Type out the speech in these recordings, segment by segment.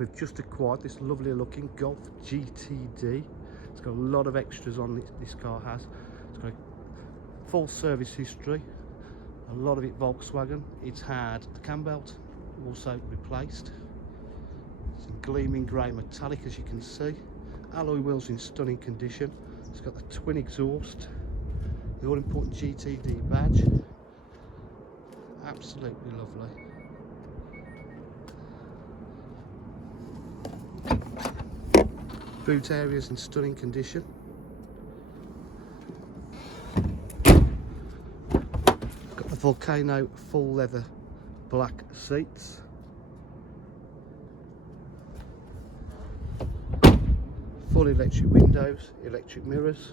We've just acquired this lovely looking Golf GTD. It's got a lot of extras on this car has. It's got a full service history, a lot of it Volkswagen. It's had the cam belt also replaced. It's in gleaming grey metallic, as you can see. Alloy wheels in stunning condition. It's got the twin exhaust, the all important GTD badge. Absolutely lovely. Boot areas in stunning condition. Got the Volcano full leather black seats. Full electric windows, electric mirrors.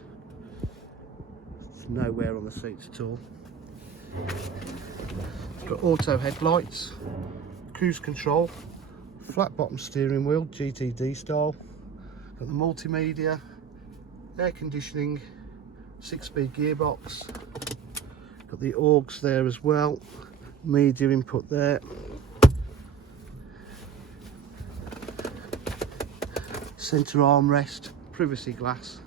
There's no wear on the seats at all. Got auto headlights, cruise control, flat bottom steering wheel, GTD style. Got the multimedia, air conditioning, 6-speed gearbox. Got the AUX there as well, media input there. Centre armrest, privacy glass.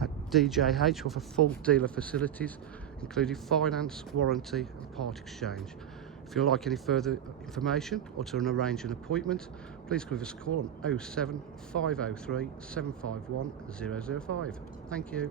At DJH offer full dealer facilities, including finance, warranty and part exchange. If you'd like any further information or to arrange an appointment, please give us a call on 07 503 751 005. Thank you.